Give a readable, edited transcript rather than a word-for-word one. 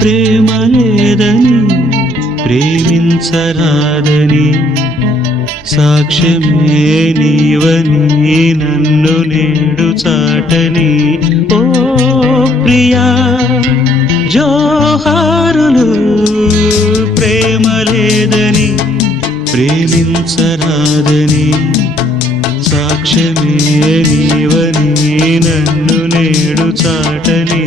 ప్రేమ లేదని ప్రేమించరాదని సాక్ష్యమే నీవని నన్ను నేడు చాటని ఓ ప్రియా జోహారులు ప్రేమ లేదని ప్రేమించరాదని సాక్ష్యమే నీవని నన్ను నేడు చాటని